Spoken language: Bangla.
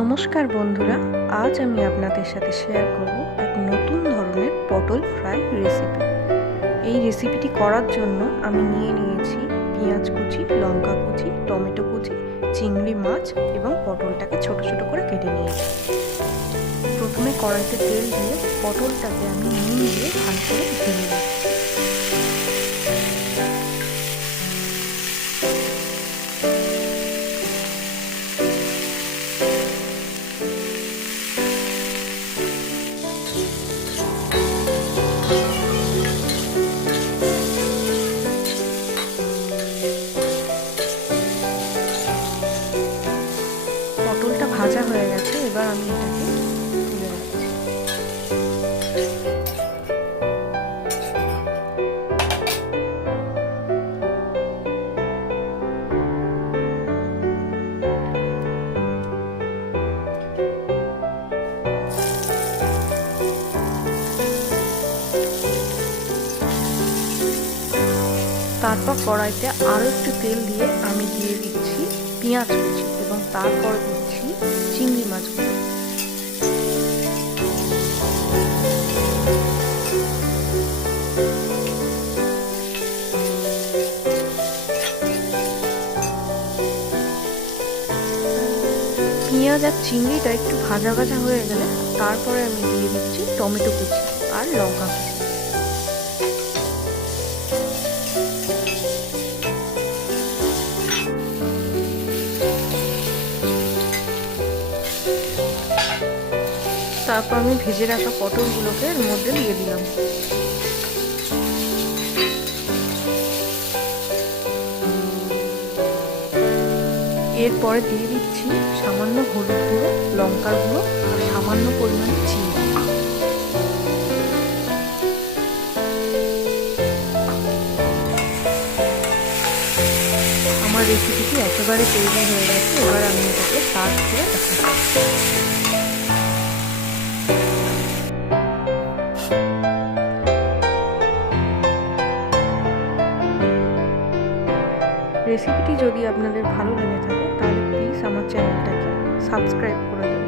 নমস্কার বন্ধুরা, আজ আমি আপনাদের সাথে শেয়ার করব এক নতুন ধরনের পটল ফ্রাই রেসিপি। এই রেসিপিটি করার জন্য আমি নিয়েছি পেঁয়াজ কুচি, লঙ্কা কুচি, টমেটো কুচি, চিংড়ি মাছ এবং পটলটাকে ছোট ছোট করে কেটে নিয়েছি। প্রথমে কড়াইতে তেল দিয়ে পটলটাকে আমি নুন দিয়ে ভালো করে ভেজে নিচ্ছি। পটলটা ভাজা হয়ে গেছে, এবার আমি এটাকে তুলে রাখছি। তারপর কড়াইতে আরও একটু তেল দিয়ে আমি দিয়ে দিচ্ছি পেঁয়াজ কুচি এবং তারপর দিচ্ছি চিংড়ি মাছগুলো। পেঁয়াজ আর চিংড়িটা একটু ভাজা ভাজা হয়ে গেলে তারপরে আমি দিয়ে দিচ্ছি টমেটো কুচি আর লঙ্কা কুচি। তারপর আমি ভেজে রাখা পটলগুলোকে এর মধ্যে দিয়ে দিলাম। এরপরে দিয়ে দিচ্ছি সামান্য হলুদ গুঁড়ো, লঙ্কার গুঁড়ো আর সামান্য পরিমাণে চিনি। আমার রেসিপিটি একেবারে তৈরি হয়ে গেছে, এবার আমি এটাকে সার্ভ করে দেখাচ্ছি। রেসিপিটি যদি আপনাদের ভালো লেগে থাকে তাহলে প্লিজ আমার চ্যানেলটাকে সাবস্ক্রাইব করে দেবেন।